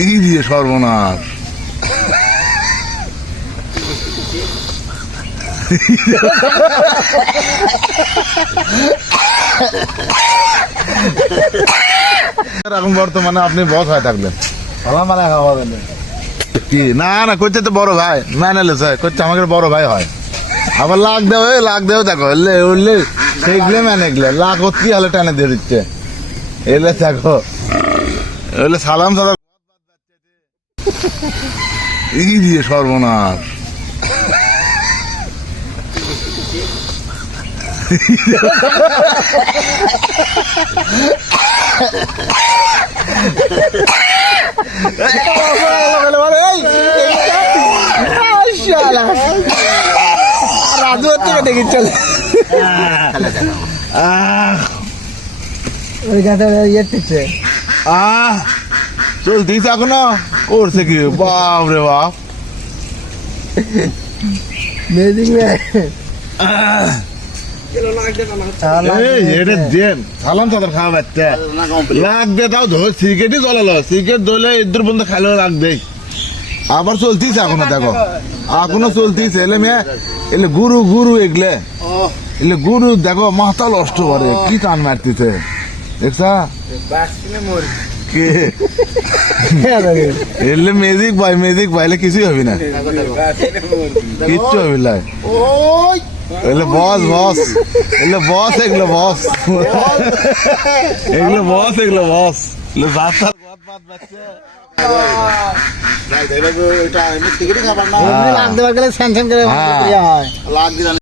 এই দিয়ে সর্বনাশ। এখন বর্তমানে আপনি বস হয়ে থাকলেন। মানে কি? না না করছে তো বড় ভাই। ম্যানেলে স্যার করছে আমাকে বড় ভাই হয়। আবার লাখ দেও লাখ দেও দেখো এলে উঠলে সেইগুলো ম্যানে গেলে লাখ হচ্ছে হলে টানে দিয়ে দিচ্ছে। এলে দেখো এলে সালাম সাদা এই দিয়ে সর্বনাশ। রাজু থেকে দেখি চলে। আহ। ওই গাছে ইয়ে ঠিকছে আহ। চলতিস এখনও করছে কি? বাপ। রে বাপ সালাম তাদের খাওয়া বাচ্চা লাগ তাও ধর সিগারেটই জ্বলালো। সিগারেট ধরলে ইদ্দুর বন্ধু খাইলেও লাগ দে আবার চলতিস এখনও দেখো। এখনও চলতিস এলে মেয়ে এলে গুরু গুরু এগলে। এলে গুরু দেখো মাথা নষ্ট করে। কি টান মারতিছে। দেখছা? কে এলে মেজিক ভাই মেজিক ভাইলে কিছুই হবি না কিচ্ছু হবি না এগুলো বস বস এগুলো বস এগুলো বস এগুলো বস এগুলো বস এগুলো বাদ তার বাদ বাদ বাচ্চা লাগ দেওয়ার গেলে স্যান স্যান করে লাগ দিলাম